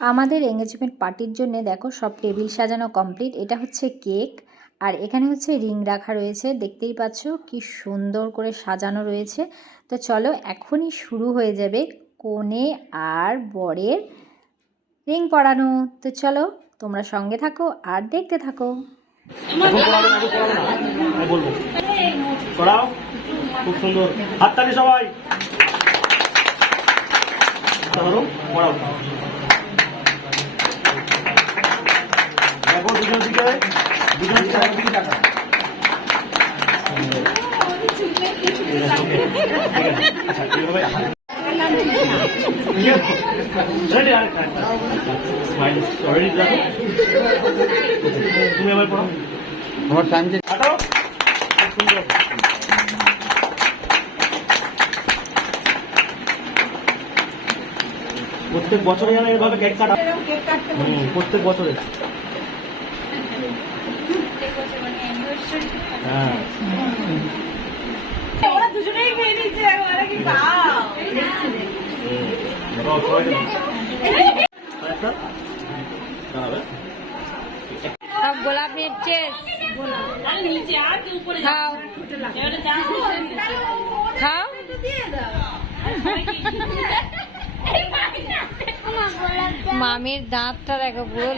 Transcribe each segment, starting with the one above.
আমাদের এঙ্গেজমেন্ট পার্টির জন্য দেখো সব টেবিল সাজানো কমপ্লিট। এটা হচ্ছে কেক, আর এখানে হচ্ছে রিং রাখা রয়েছে, দেখতেই পাচ্ছ কি সুন্দর করে সাজানো রয়েছে। তো চলো এখনই শুরু হয়ে যাবে কনে আর বরের রিং পরানো। তো চলো তোমরা সঙ্গে থাকো আর দেখতে থাকো। খুব সুন্দর, হাততালি সবাই। দেখো দুজন দিকে টাকা। তুমি আবার পড়ো আমার ফ্যামিলি। সুন্দর, প্রত্যেক বছরে যেন এভাবে কেক কাটা, প্রত্যেক বছরে। হ্যাঁ গোলাপ নিচ্ছে, খাও খাও। মামির দাঁতটা দেখো পুরো।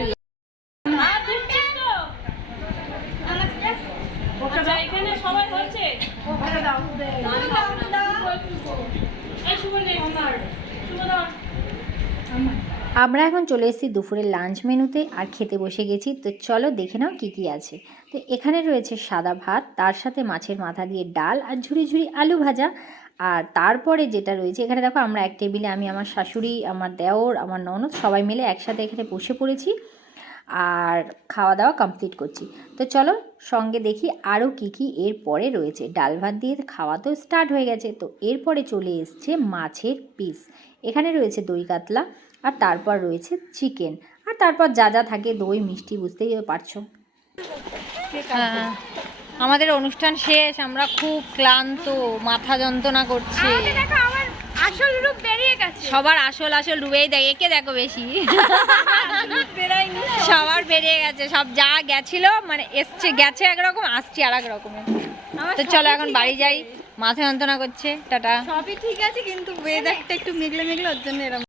আমরা এখন চলে এসেছি দুপুরের লাঞ্চ মেনুতে আর খেতে বসে গেছি। তো চলো দেখে নাও কী কী আছে। তো এখানে রয়েছে সাদা ভাত, তার সাথে মাছের মাথা দিয়ে ডাল আর ঝুরি ঝুরি আলু ভাজা। আর তারপরে যেটা রয়েছে এখানে দেখো, আমরা এক টেবিলে আমি, আমার শাশুড়ি, আমার দেওর, আমার ননদ সবাই মিলে একসাথে এখানে বসে পড়েছি আর খাওয়া দাওয়া কমপ্লিট করছি। তো চলো সঙ্গে দেখি আরও কী কী এরপরে রয়েছে। ডাল ভাত দিয়ে খাওয়া তো স্টার্ট হয়ে গেছে। তো এরপরে চলে এসছে মাছের পিস, এখানে রয়েছে দই কাতলা, আর তারপর রয়েছে চিকেন, আর তারপর যা যা থাকে দই মিষ্টি, বুঝতেই পারছো। আমাদের অনুষ্ঠান শেষ, আমরা খুব ক্লান্ত, মাথা যন্ত্রণা করছে। আসল রূপ বেরিয়ে গেছে, সবার আসল রূপেই দেয়, একে দেখো বেশি সবার বেরিয়ে গেছে, সব যা গেছিল মানে এসছে, গেছে একরকম, আসছে আর এক রকমের। তো চলো এখন বাড়ি যাই, মাথা যন্ত্রণা করছে, টাটা। সবই ঠিক আছে কিন্তু ওয়েদারটা একটু মেঘলা মেঘলা, ওর জন্য এরকম।